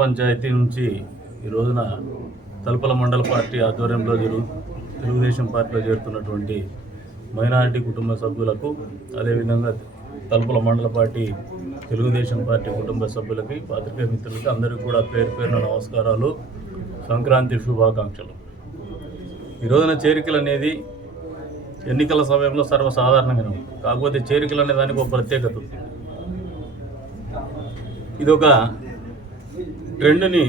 పంచాయతీ నుంచి ఈ రోజున తలుపుల మండల పార్టీ ఆధ్వర్యంలో జరుగు తెలుగుదేశం పార్టీలో చేరుతున్నటువంటి మైనారిటీ కుటుంబ సభ్యులకు అదేవిధంగా తలుపుల మండల పార్టీ తెలుగుదేశం పార్టీ కుటుంబ సభ్యులకి పాత్రికేయ మిత్రులకి అందరికీ కూడా పేరు పేరున నమస్కారాలు. సంక్రాంతి శుభాకాంక్షలు. ఈ రోజున చేరికలు అనేది ఎన్నికల సమయంలో సర్వసాధారణంగా ఉంది కాకపోతే చేరికలు అనే దానికి ఒక ప్రత్యేకత ఉంది. ఇది ఒక ట్రెండ్ని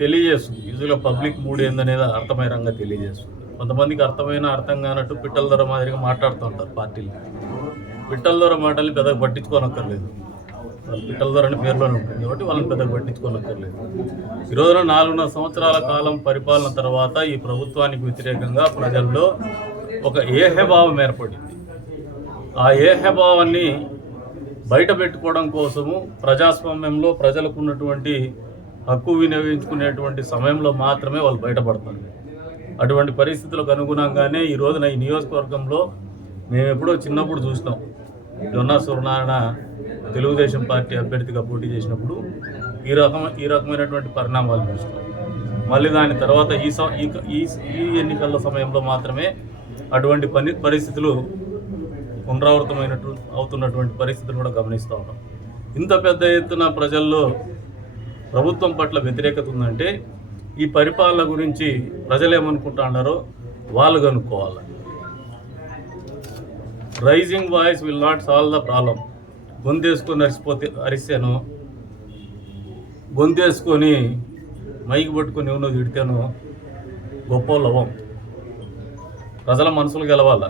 తెలియజేస్తుంది. యూజువల్గా పబ్లిక్ మూడ్ ఏందనేది అర్థమయ్యేరంగా తెలియజేస్తుంది. కొంతమందికి అర్థమైన అర్థం కానట్టు పిట్టల ధర మాదిరిగా మాట్లాడుతూ ఉంటారు పార్టీలు. పిట్టల ధర మాటల్ని పెద్దగా పట్టించుకోనక్కర్లేదు. వాళ్ళు పిట్టల ధర అనే పేరులోనే ఉంటుంది కాబట్టి వాళ్ళని పెద్దగా పట్టించుకోనక్కర్లేదు. ఈ రోజున నాలుగున్నర సంవత్సరాల కాలం పరిపాలన తర్వాత ఈ ప్రభుత్వానికి వ్యతిరేకంగా ప్రజల్లో ఒక ఏహభావం ఏర్పడింది. ఆ ఏహభావాన్ని బయట పెట్టుకోవడం కోసము ప్రజాస్వామ్యంలో ప్రజలకు ఉన్నటువంటి హక్కు వినియోగించుకునేటువంటి సమయంలో మాత్రమే వాళ్ళు బయటపడతారు. అటువంటి పరిస్థితులకు అనుగుణంగానే ఈ రోజున ఈ నియోజకవర్గంలో మేము ఎప్పుడో చిన్నప్పుడు చూసినాం. జొన్నా సూర్యనారాయణ తెలుగుదేశం పార్టీ అభ్యర్థిగా పోటీ చేసినప్పుడు ఈ రకం ఈ రకమైనటువంటి పరిణామాలు చూసినాం. మళ్ళీ దాని తర్వాత ఈ ఈ ఈ ఈ ఎన్నికల సమయంలో మాత్రమే అటువంటి పని పరిస్థితులు పునరావృతమైనట్టు అవుతున్నటువంటి పరిస్థితులు కూడా గమనిస్తూ ఉన్నాం. ఇంత పెద్ద ఎత్తున ప్రజల్లో ప్రభుత్వం పట్ల వ్యతిరేకత ఉందంటే ఈ పరిపాలన గురించి ప్రజలు ఏమనుకుంటున్నారో వాళ్ళు కనుక్కోవాలి. Rising voice will not solve the problem గొంతేసుకొని అరిసిపోతే అరిస్తాను గొంతేసుకొని మైకి పట్టుకొని ఎవనో తిడితేనో. గొప్ప లవం ప్రజల మనసులు గెలవాల?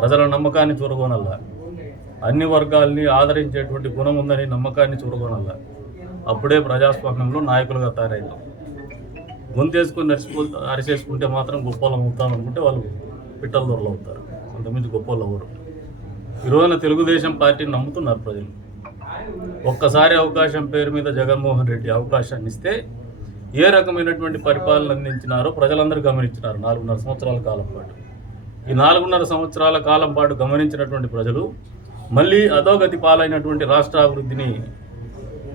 ప్రజల నమ్మకాన్ని చూరగొనల్లా అన్ని వర్గాల్ని ఆదరించేటువంటి గుణం ఉందని నమ్మకాన్ని చూరగొనల్లా అప్పుడే ప్రజాస్వామ్యంలో నాయకులుగా తయారవుతాం గొంతేసుకొని నడిచిపో అరిసేసుకుంటే మాత్రం గొప్పలం అవుతాం అనుకుంటే వాళ్ళు పిట్టల దొరలు అవుతారు. అంతమంది గొప్పలు అవ్వరు ఈ రోజున తెలుగుదేశం పార్టీని నమ్ముతున్నారు ప్రజలు. ఒక్కసారి అవకాశం పేరు మీద జగన్మోహన్ రెడ్డి అవకాశాన్ని ఇస్తే ఏ రకమైనటువంటి పరిపాలన అందించినారో ప్రజలందరూ గమనించినారు నాలుగున్నర సంవత్సరాల కాలం పాటు. ఈ నాలుగున్నర సంవత్సరాల కాలం పాటు గమనించినటువంటి ప్రజలు మళ్ళీ అధోగతి పాలైనటువంటి రాష్ట్ర అభివృద్ధిని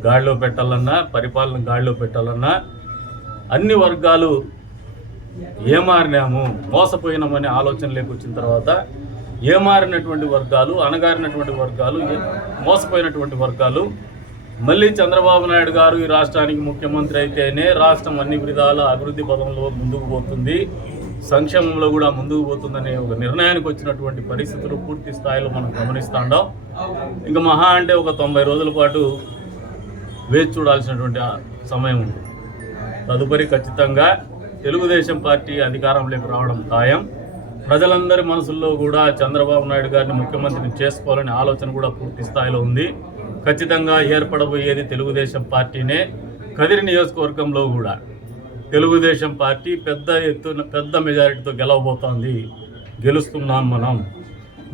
గాడిలో పెట్టాలన్నా పరిపాలన గాడిలో పెట్టాలన్నా అన్ని వర్గాలు ఏమారినాము మోసపోయినామనే ఆలోచన వచ్చిన తర్వాత ఏమారినటువంటి వర్గాలు అణగారినటువంటి వర్గాలు మోసపోయినటువంటి వర్గాలు మళ్ళీ చంద్రబాబు నాయుడు గారు ఈ రాష్ట్రానికి ముఖ్యమంత్రి అయితేనే రాష్ట్రం అన్ని విధాల అభివృద్ధి పదంలో ముందుకు పోతుంది సంక్షేమంలో కూడా ముందుకు పోతుందనే ఒక నిర్ణయానికి వచ్చినటువంటి పరిస్థితులు పూర్తి స్థాయిలో మనం గమనిస్తాండాం ఇంకా మహా అంటే ఒక తొంభై రోజుల పాటు వేచి చూడాల్సినటువంటి సమయం ఉంది. తదుపరి ఖచ్చితంగా తెలుగుదేశం పార్టీ అధికారంలోకి రావడం ఖాయం. ప్రజలందరి మనసుల్లో కూడా చంద్రబాబు నాయుడు గారిని ముఖ్యమంత్రిని చేసుకోవాలనే ఆలోచన కూడా పూర్తి స్థాయిలో ఉంది. ఖచ్చితంగా ఏర్పడబోయేది తెలుగుదేశం పార్టీనే. కదిరి నియోజకవర్గంలో కూడా తెలుగుదేశం పార్టీ పెద్ద ఎత్తున పెద్ద మెజారిటీతో గెలవబోతోంది. గెలుస్తున్నాం మనం.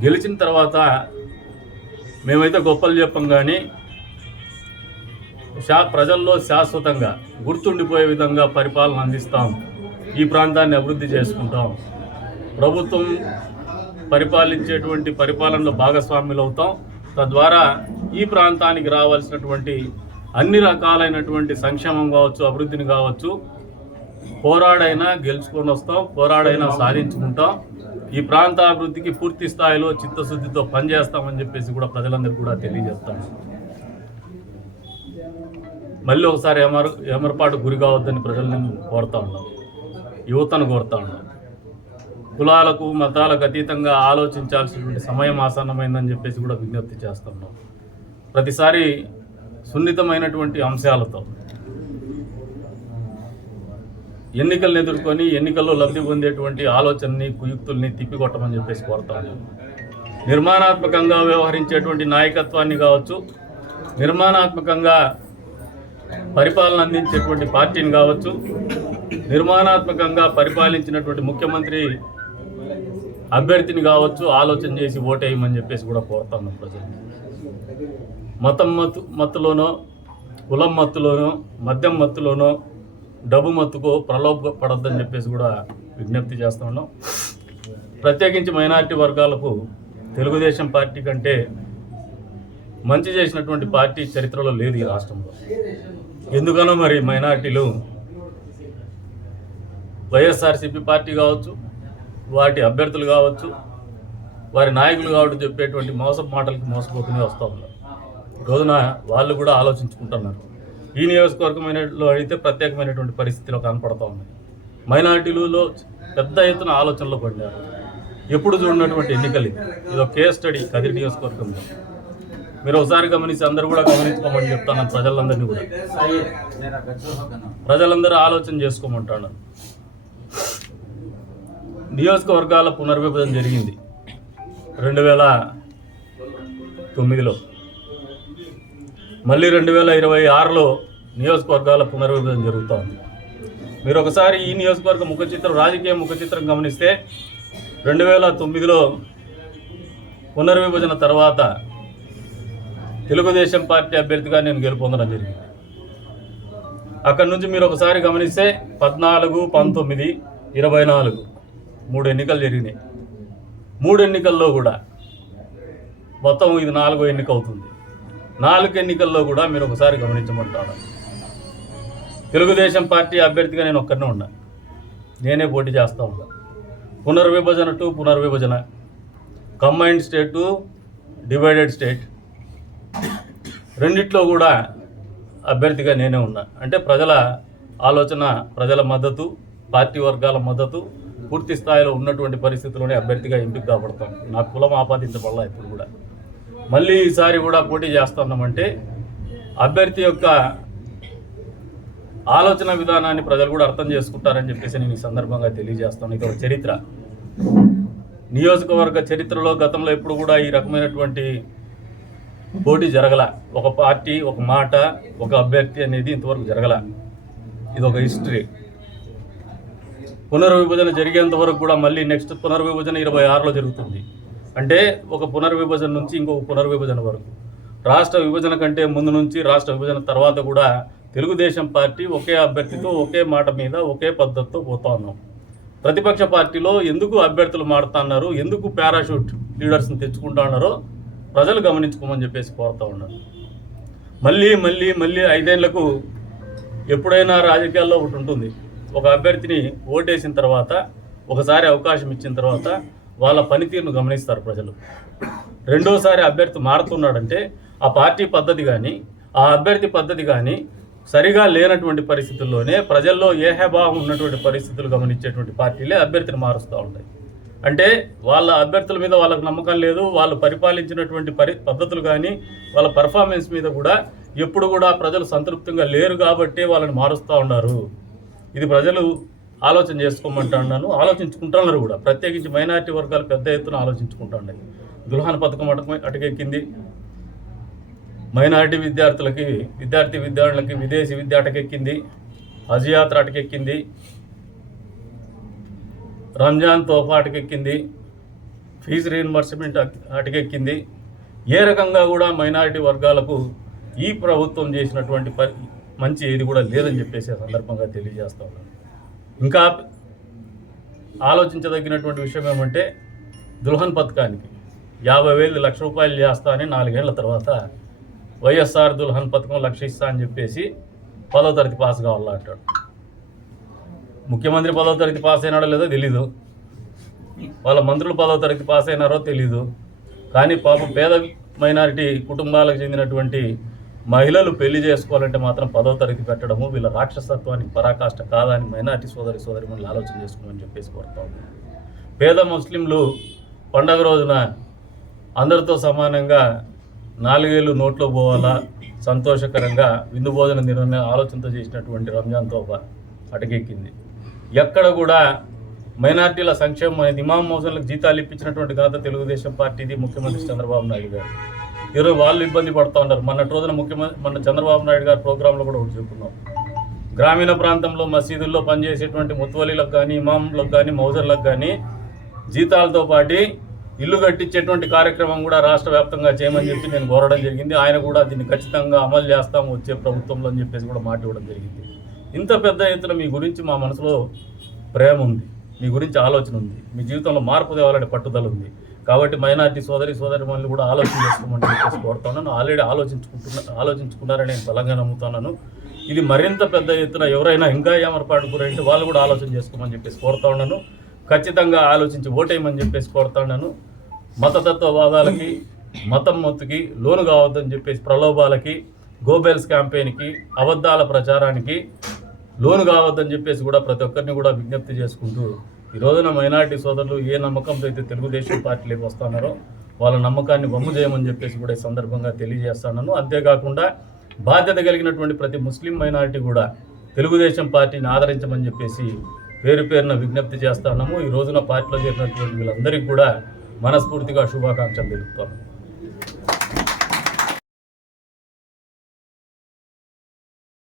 గెలిచిన తర్వాత మేమైతే గొప్పలు చెప్పం కానీ శా ప్రజల్లో శాశ్వతంగా గుర్తుండిపోయే విధంగా పరిపాలన అందిస్తాం. ఈ ప్రాంతాన్ని అభివృద్ధి చేసుకుంటాం. ప్రభుత్వం పరిపాలించేటువంటి పరిపాలనలో భాగస్వాములు అవుతాం. తద్వారా ఈ ప్రాంతానికి రావాల్సినటువంటి అన్ని రకాలైనటువంటి సంక్షేమం కావచ్చు అభివృద్ధిని కావచ్చు పోరాడైనా గెలుచుకొని వస్తాం పోరాడైనా సాధించుకుంటాం. ఈ ప్రాంత అభివృద్ధికి పూర్తి స్థాయిలో చిత్తశుద్ధితో పనిచేస్తామని చెప్పేసి కూడా ప్రజలందరికీ కూడా తెలియజేస్తాం. మళ్ళీ ఒకసారి ఏమర్ ఏమరపాటు గురి కావద్దని ప్రజలను కోరుతా ఉన్నాం. యువతను కోరుతా ఉన్నాం. కులాలకు మతాలకు అతీతంగా ఆలోచించాల్సినటువంటి సమయం ఆసన్నమైందని చెప్పేసి కూడా విజ్ఞప్తి చేస్తున్నాం ప్రతిసారి సున్నితమైనటువంటి అంశాలతో ఎన్నికలను ఎదుర్కొని ఎన్నికల్లో లబ్ధి పొందేటువంటి ఆలోచనని కుయుక్తుల్ని తిప్పికొట్టమని చెప్పేసి కోరుతాను నిర్మాణాత్మకంగా వ్యవహరించేటువంటి నాయకత్వాన్ని కావచ్చు నిర్మాణాత్మకంగా పరిపాలన అందించేటువంటి పార్టీని కావచ్చు నిర్మాణాత్మకంగా పరిపాలించినటువంటి ముఖ్యమంత్రి అభ్యర్థిని కావచ్చు ఆలోచన చేసి ఓటేయమని చెప్పేసి కూడా కోరుతాను ప్రజలు. మతం మత్తు మత్తులోనో కులం మత్తులోనో మద్యం మత్తులోనో డబ్బు మత్తుకో ప్రలోభ పడొద్దని చెప్పేసి కూడా విజ్ఞప్తి చేస్తా ఉన్నాం. ప్రత్యేకించి మైనారిటీ వర్గాలకు తెలుగుదేశం పార్టీ కంటే మంచి చేసినటువంటి పార్టీ చరిత్రలో లేదు ఈ రాష్ట్రంలో. ఎందుకనో మరి మైనార్టీలు వైఎస్ఆర్సీపీ పార్టీ కావచ్చు వాటి అభ్యర్థులు కావచ్చు వారి నాయకులు కావచ్చు చెప్పేటువంటి మోసపు మాటలకు మోసపోతూనే వస్తూ ఉన్నారు. రోజున వాళ్ళు కూడా ఆలోచించుకుంటున్నారు. ఈ నియోజకవర్గమైనలో అయితే ప్రత్యేకమైనటువంటి పరిస్థితిలో కనపడతా ఉన్నాయి. మైనార్టీలలో పెద్ద ఎత్తున ఆలోచనలో పడినారు ఎప్పుడు చూడనటువంటి ఎన్నికలు ఇది. ఇది ఒక కేస్ స్టడీ కదిరి నియోజకవర్గంలో. మీరు ఒకసారి గమనించి అందరూ కూడా గమనించుకోమని చెప్తాను ప్రజలందరినీ కూడా. ప్రజలందరూ ఆలోచన చేసుకోమంటాను నియోజకవర్గాల పునర్విభజన జరిగింది. రెండు వేల తొమ్మిదిలో. మళ్ళీ రెండు వేల ఇరవై ఆరులో నియోజకవర్గాల పునర్విభజన జరుగుతోంది మీరు ఒకసారి ఈ నియోజకవర్గ ముఖ చిత్రం రాజకీయ ముఖ చిత్రం గమనిస్తే రెండు వేల తొమ్మిదిలో పునర్విభజన తర్వాత తెలుగుదేశం పార్టీ అభ్యర్థిగా నేను గెలుపొందడం జరిగింది. అక్కడి నుంచి మీరు ఒకసారి గమనిస్తే పద్నాలుగు పంతొమ్మిది ఇరవై నాలుగు మూడు ఎన్నికలు జరిగినాయి. మూడు ఎన్నికల్లో కూడా మొత్తం ఇది నాలుగో ఎన్నిక అవుతుంది. నాలుగు ఎన్నికల్లో కూడా మీరు ఒకసారి గమనించమంటారు? తెలుగుదేశం పార్టీ అభ్యర్థిగా నేను ఒక్కరినే ఉన్నా. నేనే పోటీ చేస్తా ఉన్నా. పునర్విభజన టు పునర్విభజన. Combined state to divided state రెండిట్లో కూడా అభ్యర్థిగా నేనే ఉన్నా. అంటే ప్రజల ఆలోచన ప్రజల మద్దతు పార్టీ వర్గాల మద్దతు పూర్తి స్థాయిలో ఉన్నటువంటి పరిస్థితుల్లోనే అభ్యర్థిగా ఎంపిక కాబడతాం. నా కులం ఆపాదించబడలా ఇప్పుడు కూడా. మళ్ళీ ఈసారి కూడా పోటీ చేస్తున్నామంటే అభ్యర్థి యొక్క ఆలోచన విధానాన్ని ప్రజలు కూడా అర్థం చేసుకుంటారని చెప్పేసి నేను ఈ సందర్భంగా తెలియజేస్తాను. ఇది ఒక చరిత్ర. నియోజకవర్గ చరిత్రలో గతంలో ఎప్పుడు కూడా ఈ రకమైనటువంటి పోటీ జరగల. ఒక పార్టీ ఒక మాట ఒక అభ్యర్థి అనేది ఇంతవరకు జరగల. ఇది ఒక హిస్టరీ. పునర్విభజన జరిగేంత వరకు కూడా మళ్ళీ నెక్స్ట్ పునర్విభజన ఇరవై ఆరులో జరుగుతుంది. అంటే ఒక పునర్విభజన నుంచి ఇంకొక పునర్విభజన వరకు. రాష్ట్ర విభజన కంటే ముందు నుంచి రాష్ట్ర విభజన తర్వాత కూడా తెలుగుదేశం పార్టీ ఒకే అభ్యర్థితో ఒకే మాట మీద ఒకే పద్ధతితో పోతా ఉన్నాం. ప్రతిపక్ష పార్టీలో ఎందుకు అభ్యర్థులు మారుతున్నారు ఎందుకు పారాషూట్ లీడర్స్ని తెచ్చుకుంటా ఉన్నారో ప్రజలు గమనించుకోమని చెప్పేసి కోరుతూ ఉన్నారు మళ్ళీ మళ్ళీ మళ్ళీ ఐదేళ్ళకు ఎప్పుడైనా రాజకీయాల్లో ఒకటి ఉంటుంది. ఒక అభ్యర్థిని ఓటేసిన తర్వాత ఒకసారి అవకాశం ఇచ్చిన తర్వాత వాళ్ళ పనితీరును గమనిస్తారు ప్రజలు. రెండోసారి అభ్యర్థి మారుతున్నాడంటే ఆ పార్టీ పద్ధతి కానీ ఆ అభ్యర్థి పద్ధతి కానీ సరిగా లేనటువంటి పరిస్థితుల్లోనే ప్రజల్లో ఏహభావం ఉన్నటువంటి పరిస్థితులు గమనించేటువంటి పార్టీలే అభ్యర్థిని మారుస్తూ ఉంటాయి. అంటే వాళ్ళ అభ్యర్థుల మీద వాళ్ళకి నమ్మకం లేదు వాళ్ళు పరిపాలించినటువంటి పరి పద్ధతులు కానీ వాళ్ళ పర్ఫార్మెన్స్ మీద కూడా ఎప్పుడు కూడా ప్రజలు సంతృప్తంగా లేరు కాబట్టి వాళ్ళని మారుస్తూ ఉన్నారు. ఇది ప్రజలు ఆలోచన చేసుకోమంటున్నాను ఆలోచించుకుంటున్నారు కూడా. ప్రత్యేకించి మైనారిటీ వర్గాలు పెద్ద ఎత్తున ఆలోచించుకుంటున్నాయి దుల్హాన్ పథకం అటక అటకెక్కింది. మైనారిటీ విద్యార్థులకి విద్యార్థి విద్యార్థులకి విదేశీ విద్య అటకెక్కింది. హజ్ యాత్ర అటకెక్కింది. రంజాన్ తోఫా అటకెక్కింది ఫీజు రీఎంబర్స్మెంట్ అటకెక్కింది. ఏ రకంగా కూడా మైనారిటీ వర్గాలకు ఈ ప్రభుత్వం చేసినటువంటి పరి మంచి ఏది కూడా లేదని చెప్పేసి సందర్భంగా తెలియజేస్తా ఉన్నాను. ఇంకా ఆలోచించదగినటువంటి విషయం ఏమంటే దుల్హన్ పథకానికి యాభై వేలు లక్ష రూపాయలు చేస్తా అని నాలుగేళ్ళ తర్వాత వైఎస్ఆర్ దుల్హన్ పథకం లక్ష ఇస్తా అని చెప్పేసి పదో తరగతి పాస్ కావాలంటాడు. ముఖ్యమంత్రి పదో తరగతి పాస్ అయినాడో లేదో తెలీదు. వాళ్ళ మంత్రులు పదో తరగతి పాస్ అయినారో తెలీదు. కానీ పాపం పేద మైనారిటీ కుటుంబాలకు చెందినటువంటి మహిళలు పెళ్ళి చేసుకోవాలంటే మాత్రం పదో తరగతి పెట్టడము వీళ్ళ రాక్షసత్వానికి పరాకాష్ట కాదని మైనారిటీ సోదరి సోదరి మనల్ని ఆలోచన చేసుకోమని చెప్పేసి కోరుతా ఉన్నాను. పేద ముస్లింలు పండగ రోజున అందరితో సమానంగా నాలుగేళ్ళు నోట్లో పోవాలా సంతోషకరంగా విందు భోజన నిర్ణయం ఆలోచనతో చేసినటువంటి రంజాన్ తోఫా అటకెక్కింది. ఎక్కడ కూడా మైనార్టీల సంక్షేమం అనేది ఇమాం మోసన్లకు జీతాలు ఇప్పించినటువంటి ఘనత తెలుగుదేశం పార్టీది ముఖ్యమంత్రి చంద్రబాబు నాయుడు గారు. ఈరోజు వాళ్ళు ఇబ్బంది పడుతూ ఉన్నారు. మొన్నటి రోజున ముఖ్యమంత్రి మన చంద్రబాబు నాయుడు గారి ప్రోగ్రాంలో కూడా ఒకటి చెప్పుకున్నాం. గ్రామీణ ప్రాంతంలో మసీదుల్లో పనిచేసేటువంటి ముత్వలీలకు కానీ ఇమాంలకు కానీ మౌజర్లకు కానీ జీతాలతో పాటు ఇల్లు కట్టించేటువంటి కార్యక్రమం కూడా రాష్ట్ర వ్యాప్తంగా చేయమని చెప్పి నేను కోరడం జరిగింది. ఆయన కూడా దీన్ని ఖచ్చితంగా అమలు చేస్తాము వచ్చే ప్రభుత్వంలో అని చెప్పేసి కూడా మాట ఇవ్వడం జరిగింది. ఇంత పెద్ద ఎత్తున మీ గురించి మా మనసులో ప్రేమ ఉంది. మీ గురించి ఆలోచన ఉంది. మీ జీవితంలో మార్పు తేవాలని పట్టుదల ఉంది. కాబట్టి మైనార్టీ సోదరి సోదరి మనులు కూడా ఆలోచన చేసుకోమని చెప్పేసి కోరుతున్నాను ఆల్రెడీ ఆలోచించుకుంటున్నా ఆలోచించుకున్నారని నేను బలంగా నమ్ముతున్నాను ఇది మరింత పెద్ద ఎత్తున ఎవరైనా ఇంకా ఏమరపాటు గురైతే వాళ్ళు కూడా ఆలోచన చేసుకోమని చెప్పేసి కోరుతా ఉన్నాను. ఖచ్చితంగా ఆలోచించి ఓటేయమని చెప్పేసి కోరుతా ఉన్నాను. మతతత్వవాదాలకి మతం మొత్తుకి లోను కావద్దని చెప్పేసి ప్రలోభాలకి గోబెల్స్ క్యాంపెయిన్కి అబద్ధాల ప్రచారానికి లోను కావద్దని చెప్పేసి కూడా ప్రతి ఒక్కరిని కూడా విజ్ఞప్తి చేసుకుంటూ ఈ రోజున మైనార్టీ సోదరులు ఏ నమ్మకంతో అయితే తెలుగుదేశం పార్టీలోకి వస్తున్నారో వాళ్ళ నమ్మకాన్ని బొమ్మ చేయమని చెప్పేసి కూడా ఈ సందర్భంగా తెలియజేస్తున్నాను. అంతేకాకుండా బాధ్యత కలిగినటువంటి ప్రతి ముస్లిం మైనారిటీ కూడా తెలుగుదేశం పార్టీని ఆదరించమని చెప్పేసి పేరు పేరున విజ్ఞప్తి చేస్తున్నాము. ఈ రోజున పార్టీలో చేరినటువంటి వీళ్ళందరికీ కూడా మనస్ఫూర్తిగా శుభాకాంక్షలు తెలుపుతాను